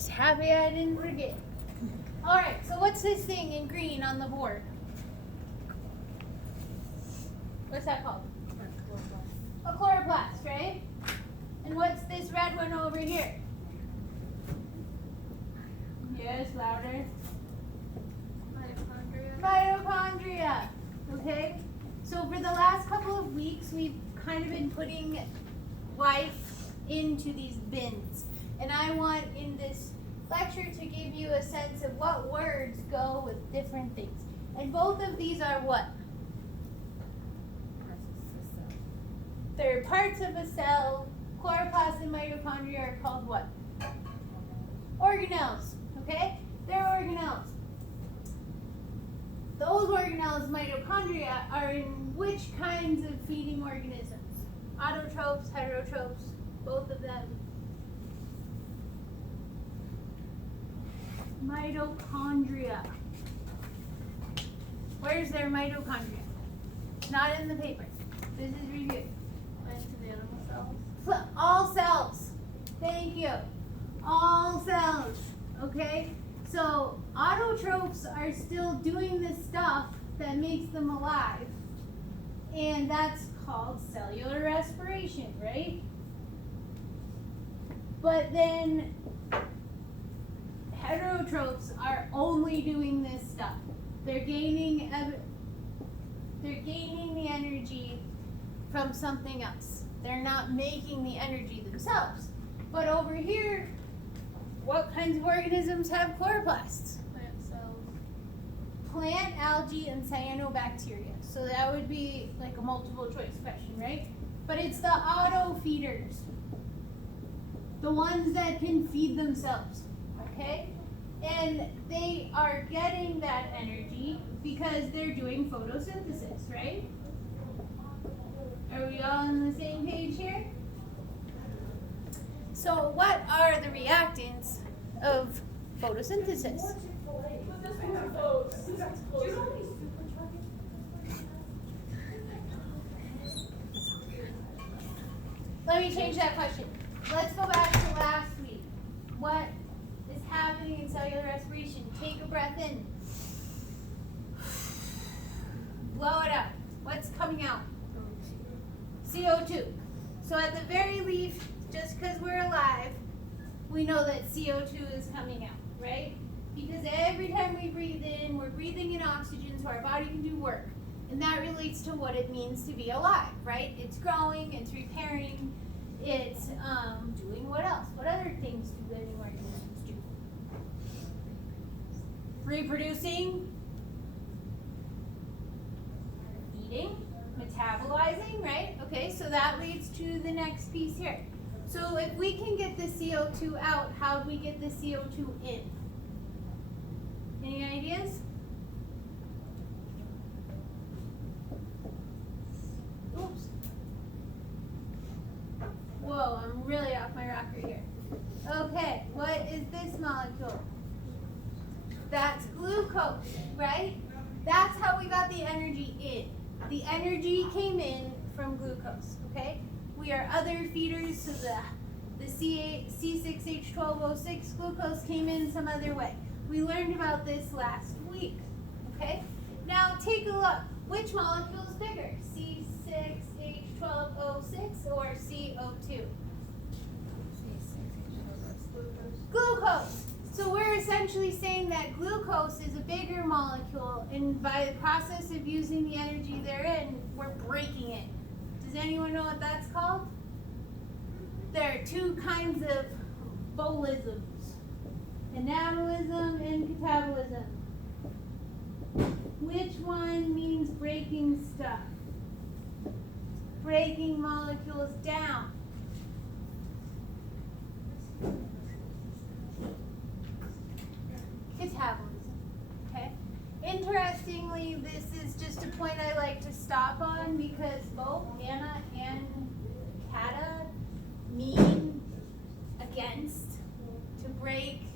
Just happy I didn't forget. All right, so what's this thing in green on the board? What's that called? A chloroplast, right? And what's this red one over here? Yes, louder. Mitochondria. Okay? So for the last couple of weeks, we've kind of been putting life into these bins. And I want in this lecture to give you a sense of what words go with different things. And both of these are what? They're parts of a cell. Chloroplasts and mitochondria are called what? Organelles. Okay? They're organelles. Those organelles, mitochondria, are in which kinds of feeding organisms? Autotrophs, heterotrophs, both of them. Mitochondria. Where's their mitochondria? Not in the paper. This is reviewed. Into the animal cells. All cells. Thank you. All cells. Okay? So autotrophs are still doing this stuff that makes them alive. And that's called cellular respiration, right? But then heterotrophs are only doing this stuff. They're gaining the energy from something else. They're not making the energy themselves. But over here, what kinds of organisms have chloroplasts? Plant cells. Plant, algae, and cyanobacteria. So that would be like a multiple choice question, right? But it's the auto feeders. The ones that can feed themselves, okay? And they are getting that energy because they're doing photosynthesis, right? Are we all on the same page here? So what are the reactants of photosynthesis? Let me change that question. Let's go back to last week. What is happening in cellular respiration? Take a breath in. Blow it out. What's coming out? CO2. So at the very least, just because we're alive, we know that CO2 is coming out, right? Because every time we breathe in, we're breathing in oxygen so our body can do work. And that relates to what it means to be alive, right? It's growing, it's repairing, it's doing what else? What other things do living organisms do? Reproducing, eating, metabolizing, right? Okay, so that leads to the next piece here. So if we can get the CO2 out, how do we get the CO2 in? Any ideas? Oops. Whoa, I'm really off my rocker here. Okay, what is this molecule? That's glucose, right? That's how we got the energy in. The energy came in from glucose, okay? We are other feeders, so the C6H12O6 glucose came in some other way. We learned about this last week, okay? Now take a look. Which molecule is bigger, C6H12O6 or CO2? Glucose. So we're essentially saying that glucose is a bigger molecule, and by the process of using the energy therein, we're breaking it. Does anyone know what that's called? There are two kinds of bolisms, anabolism and catabolism. Which one means breaking stuff? Breaking molecules down. Catabolism, okay? Interestingly, this is just a point I like to stop on because both ana and kata mean against, to break,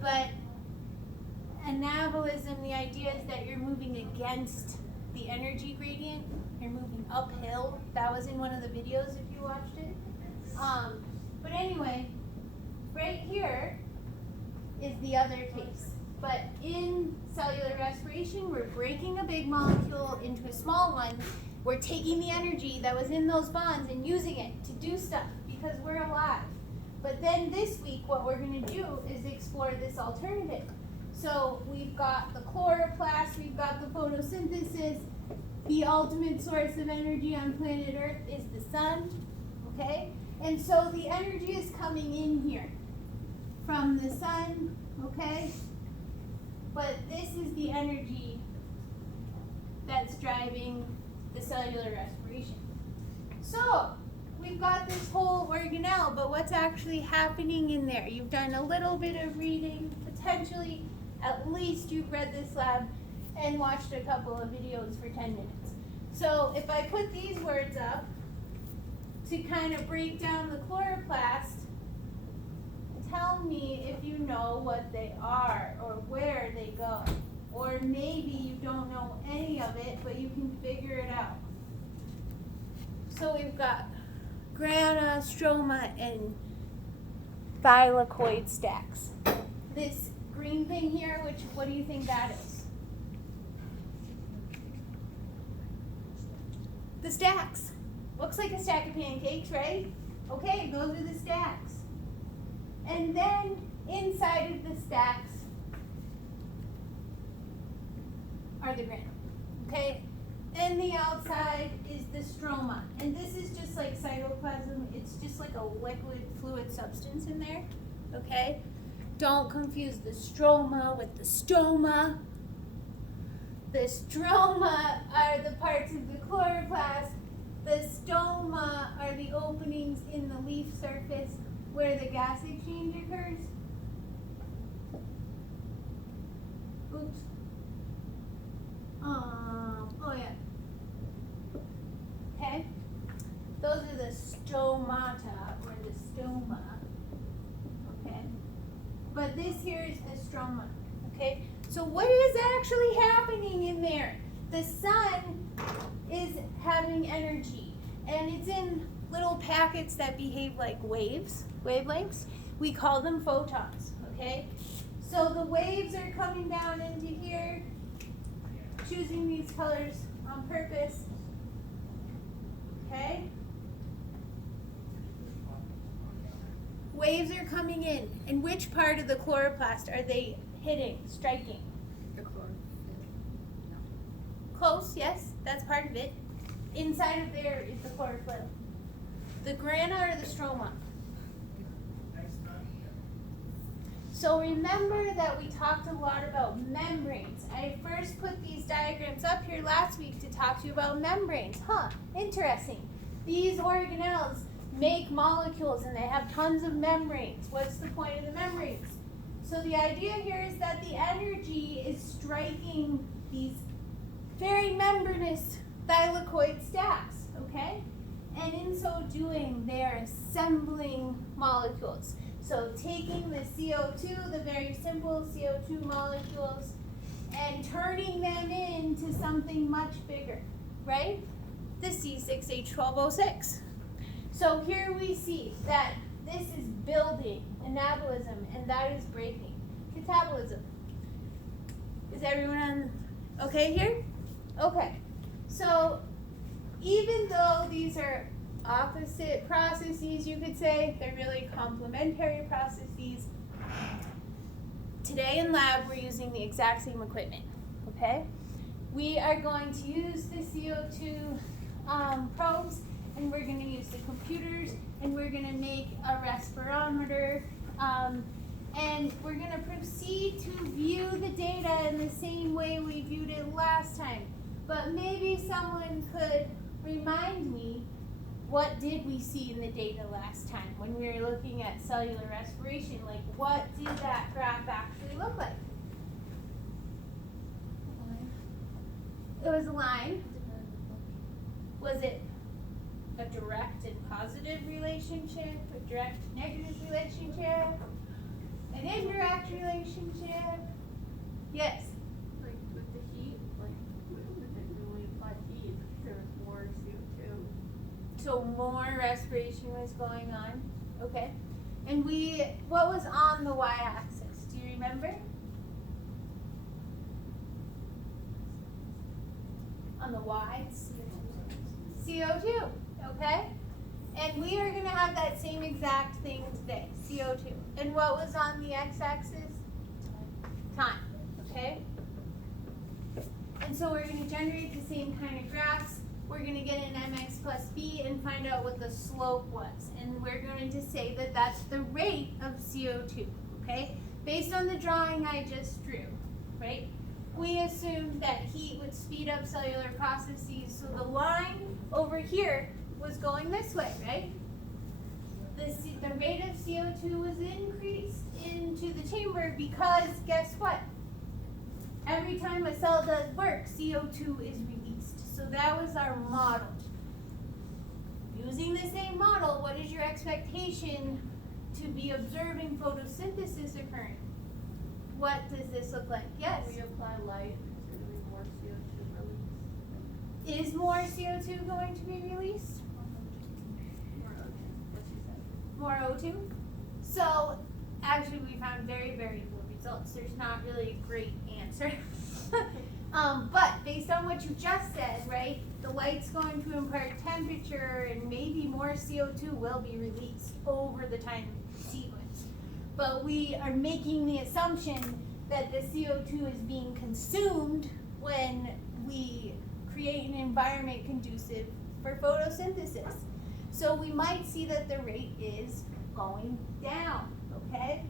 but anabolism, the idea is that you're moving against the energy gradient, you're moving uphill. That was in one of the videos if you watched it. But anyway, right here, the other case. But in cellular respiration, we're breaking a big molecule into a small one. We're taking the energy that was in those bonds and using it to do stuff because we're alive. But then this week, what we're going to do is explore this alternative. So we've got the chloroplast, we've got the photosynthesis. The ultimate source of energy on planet Earth is the sun, okay? And so the energy is coming in here from the sun, okay? But this is the energy that's driving the cellular respiration. So we've got this whole organelle, but what's actually happening in there? You've done a little bit of reading, potentially, at least you've read this lab and watched a couple of videos for 10 minutes. So if I put these words up to kind of break down the chloroplast, tell me if you know what they are or where they go. Or maybe you don't know any of it, but you can figure it out. So we've got grana, stroma, and thylakoid stacks. This green thing here, what do you think that is? The stacks. Looks like a stack of pancakes, right? Okay, those are the stacks. And then inside of the stacks are the grana, okay? And the outside is the stroma. And this is just like cytoplasm. It's just like a liquid fluid substance in there, okay? Don't confuse the stroma with the stoma. The stroma are the parts of the chloroplast. The stoma are the openings in the leaf surface where the gas exchange occurs. Oops. Oh yeah. Okay. Those are the stomata or the stoma. Okay. But this here is the stroma. Okay. So what is actually happening in there? The sun is having energy, and it's in little packets that behave like wavelengths. We call them photons, okay? So the waves are coming down into here, choosing these colors on purpose, okay? Waves are coming in, and which part of the chloroplast are they hitting, striking? The chlorophyll. No. Close, yes, that's part of it. Inside of there is the chlorophyll. The grana or the stroma? So remember that we talked a lot about membranes. I first put these diagrams up here last week to talk to you about membranes. Huh, interesting. These organelles make molecules and they have tons of membranes. What's the point of the membranes? So the idea here is that the energy is striking these very membranous thylakoid stacks, okay? And in so doing, they're assembling molecules. So taking the CO2, the very simple CO2 molecules, and turning them into something much bigger, right? The C6H12O6. So here we see that this is building, anabolism, and that is breaking, catabolism. Is everyone okay here? Okay. So even though these are opposite processes, you could say, they're really complementary processes. Today in lab, we're using the exact same equipment, okay? We are going to use the CO2 probes, and we're going to use the computers, and we're going to make a respirometer, and we're going to proceed to view the data in the same way we viewed it last time. But maybe someone could remind me, what did we see in the data last time when we were looking at cellular respiration? Like, what did that graph actually look like? It was a line. Was it a direct and positive relationship, a direct negative relationship, an indirect relationship? Yes. Like with the heat, like it didn't really apply heat, there was more CO2. So more respiration was going on. Okay. And what was on the y-axis? Do you remember? On the Y? CO2, okay? And we are going to have that same exact thing today, CO2. And what was on the x-axis? Time, okay? And so we're going to generate the same kind of graphs. We're going to get an mx plus b and find out what the slope was. And we're going to say that that's the rate of CO2, okay? Based on the drawing I just drew, right? We assumed that heat would speed up cellular processes, so the line over here was going this way, right? The rate of CO2 was increased into the chamber because guess what? Every time a cell does work, CO2 is released. So that was our model. Using the same model, what is your expectation to be observing photosynthesis occurring? What does this look like? Yes? We apply light, there's going to be more CO2 release. Is more CO2 going to be released? More O2, what she said. More O2? So, actually we found very, very cool results. There's not really a great answer. But based on what you just said, right, the light's going to impart temperature and maybe more CO2 will be released over the time sequence. But we are making the assumption that the CO2 is being consumed when we create an environment conducive for photosynthesis. So we might see that the rate is going down, okay?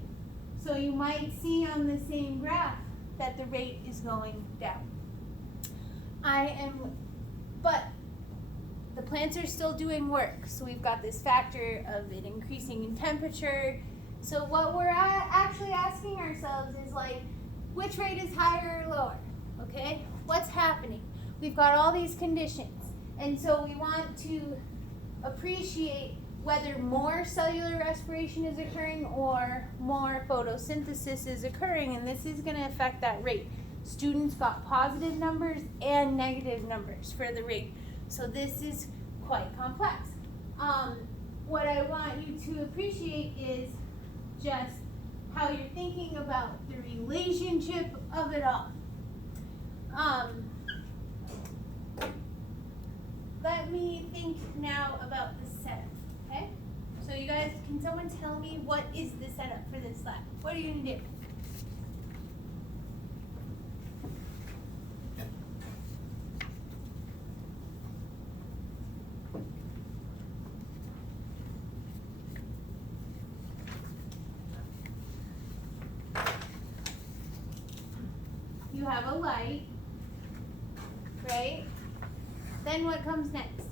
So you might see on the same graph that the rate is going down. But the plants are still doing work. So we've got this factor of it increasing in temperature. So what we're actually asking ourselves is like, which rate is higher or lower, okay? What's happening? We've got all these conditions. And so we want to appreciate whether more cellular respiration is occurring or more photosynthesis is occurring, and this is going to affect that rate. Students got positive numbers and negative numbers for the rate, so this is quite complex. What I want you to appreciate is just how you're thinking about the relationship of it all. Let me think now about the setup, okay? So you guys, can someone tell me what is the setup for this lab? What are you gonna do? You have a light, right? Then what comes next?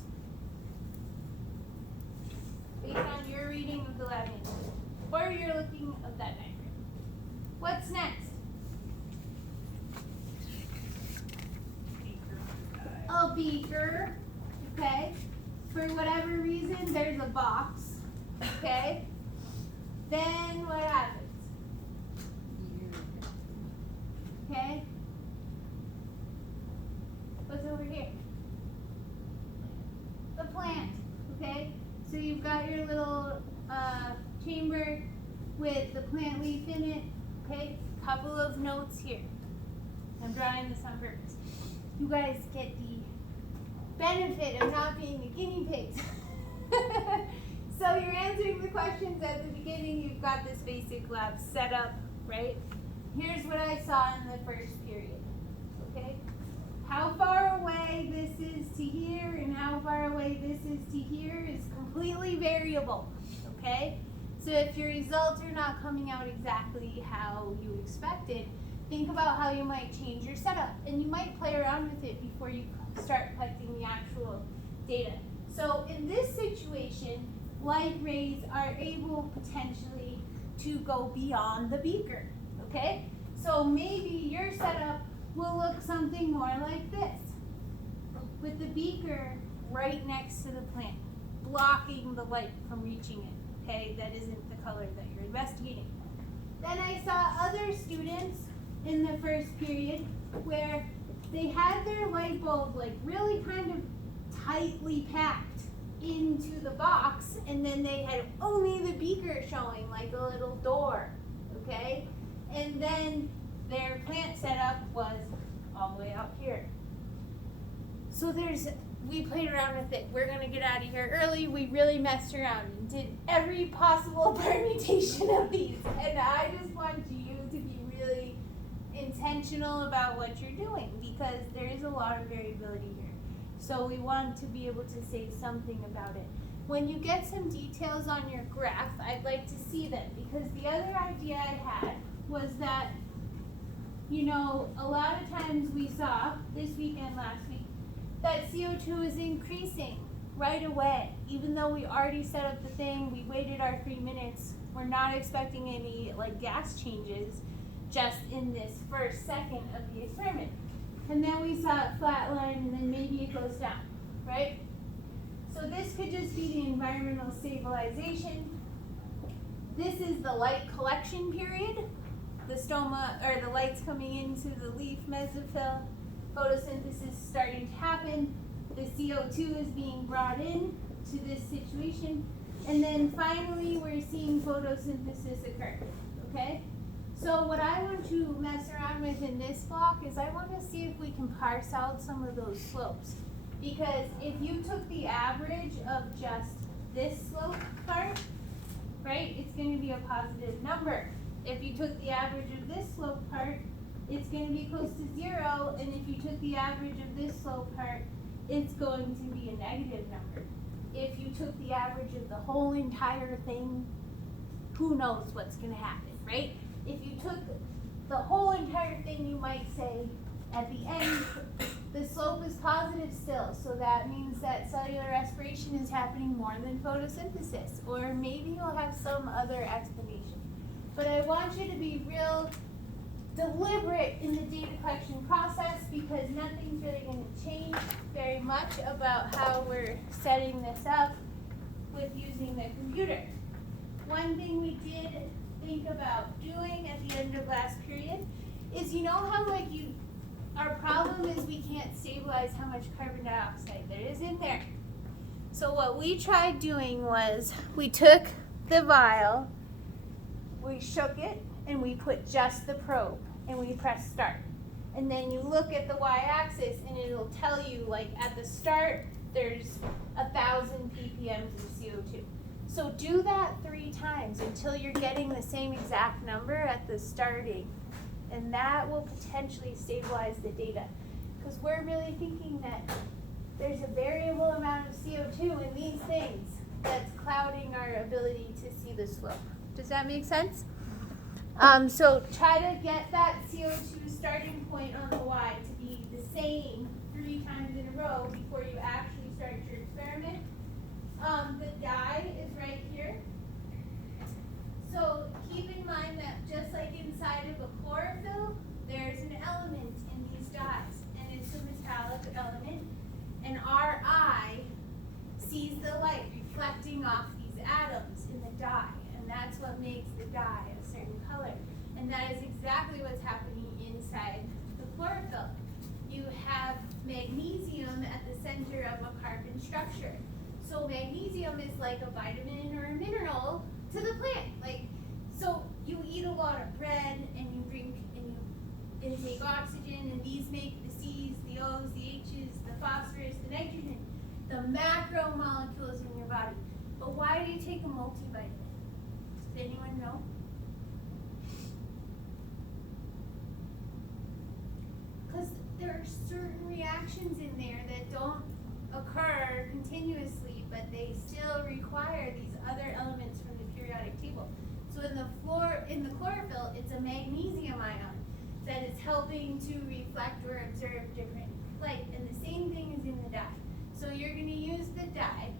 Based on your reading of the lab manual, or your looking of that diagram. What's next? A beaker, okay? For whatever reason, there's a box, okay? Then what happens? Okay? What's over here? The plant, okay? So you've got your little chamber with the plant leaf in it, okay? Couple of notes here. I'm drawing this on purpose. You guys get the benefit of not being the guinea pigs. So you're answering the questions at the beginning. You've got this basic lab set up, right? Here's what I saw in the first period, okay? How far away this is to here and how far away this is to here is completely variable, okay? So if your results are not coming out exactly how you expected, think about how you might change your setup, and you might play around with it before you start collecting the actual data. So in this situation, light rays are able potentially to go beyond the beaker, okay? So maybe your setup will look something more like this, with the beaker right next to the plant, blocking the light from reaching it, okay? That isn't the color that you're investigating. Then I saw other students in the first period where they had their light bulb like really kind of tightly packed into the box, and then they had only the beaker showing like a little door, okay? And then their plant setup was all the way out here. So we played around with it. We're gonna get out of here early. We really messed around and did every possible permutation of these. And I just want you to be really intentional about what you're doing because there is a lot of variability here. So we want to be able to say something about it. When you get some details on your graph, I'd like to see them because the other idea I had was that, you know, a lot of times we saw this weekend, last week, that CO2 is increasing right away. Even though we already set up the thing, we waited our 3 minutes, we're not expecting any like gas changes just in this first second of the experiment. And then we saw it flatline and then maybe it goes down, right? So this could just be the environmental stabilization. This is the light collection period. The stoma, or the light's coming into the leaf mesophyll. Photosynthesis is starting to happen. The CO2 is being brought in to this situation. And then finally, we're seeing photosynthesis occur, okay? So what I want to mess around with in this block is I want to see if we can parse out some of those slopes. Because if you took the average of just this slope part, right, it's going to be a positive number. If you took the average of this slope part, it's going to be close to 0, and if you took the average of this slope part, it's going to be a negative number. If you took the average of the whole entire thing, who knows what's going to happen, right? If you took the whole entire thing, you might say at the end, the slope is positive still, so that means that cellular respiration is happening more than photosynthesis, or maybe you'll have some other explanation. But I want you to be real deliberate in the data collection process because nothing's really going to change very much about how we're setting this up with using the computer. One thing we did think about doing at the end of last period is, you know how our problem is we can't stabilize how much carbon dioxide there is in there. So what we tried doing was we took the vial, we shook it, and we put just the probe, and we press start. And then you look at the y-axis, and it'll tell you, like, at the start, there's 1,000 ppm of CO2. So do that 3 times until you're getting the same exact number at the starting. And that will potentially stabilize the data. Because we're really thinking that there's a variable amount of CO2 in these things that's clouding our ability to see the slope. Does that make sense? So try to get that CO2 starting point on the Y to be the same 3 times in a row before you actually start your experiment. The dye is right here. So keep in mind that just like inside of a chlorophyll, there's an element in these dyes, and it's a metallic element, and our eye sees the light reflecting off these atoms in the dye, and that's what makes the dye a certain color. And that is exactly what's happening inside the chlorophyll. You have magnesium at the center of a carbon structure. So magnesium is like a vitamin or a mineral to the plant. Like, so you eat a lot of bread and you drink and you intake oxygen, and these make the C's, the O's, the H's, the phosphorus, the nitrogen, the macromolecules in your body. But why do you take a multivitamin? Does anyone know? Because there are certain reactions in there that don't occur continuously, but they still require these other elements from the periodic table. So in the chlorophyll, it's a magnesium ion that is helping to reflect or observe different light, and the same thing is in the dye. So you're going to use the dye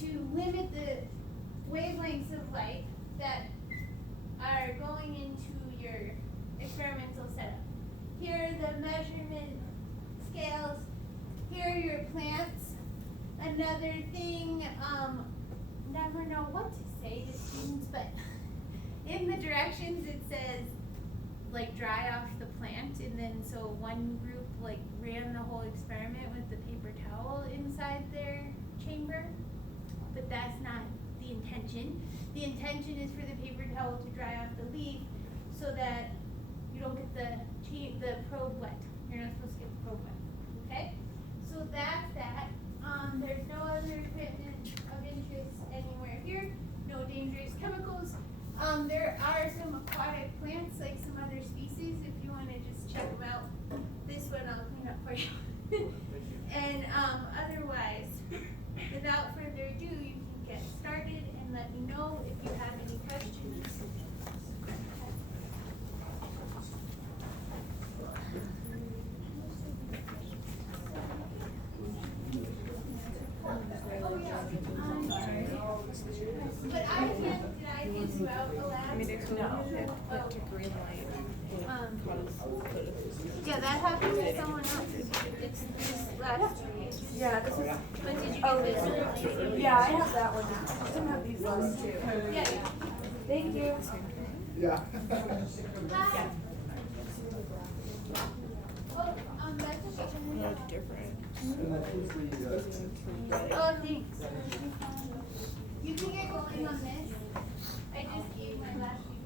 to limit the wavelengths of light that are going into your experimental setup. Here are the measurement scales. Here are your plants. Another thing, never know what to say to students, but in the directions it says like dry off the plant, and then so one group like ran the whole experiment with the paper towel inside their chamber, but that's not the intention. The intention is for the paper towel to dry off the leaf so that don't get the probe wet. You're not supposed to get the probe wet. Okay? So that's that. There's no other equipment of interest anywhere here. No dangerous chemicals. There are some aquatic plants, like some other species, if you want to just check them out. This one I'll clean up for you. And otherwise, without further ado, you can get started and let me know if you have any questions. Oh yeah, but I hand you out a lab? I mean, it could have to green light. Yeah, that happened to someone else. It's this last year. Yeah, this is. But did you get this one? Yeah, I have that one now. I still have these last two. Yeah. Thank you. Yeah. Hi. Oh, that's okay. No different. And that's usually, Oh, thanks. You can get going on this. I just gave my last week.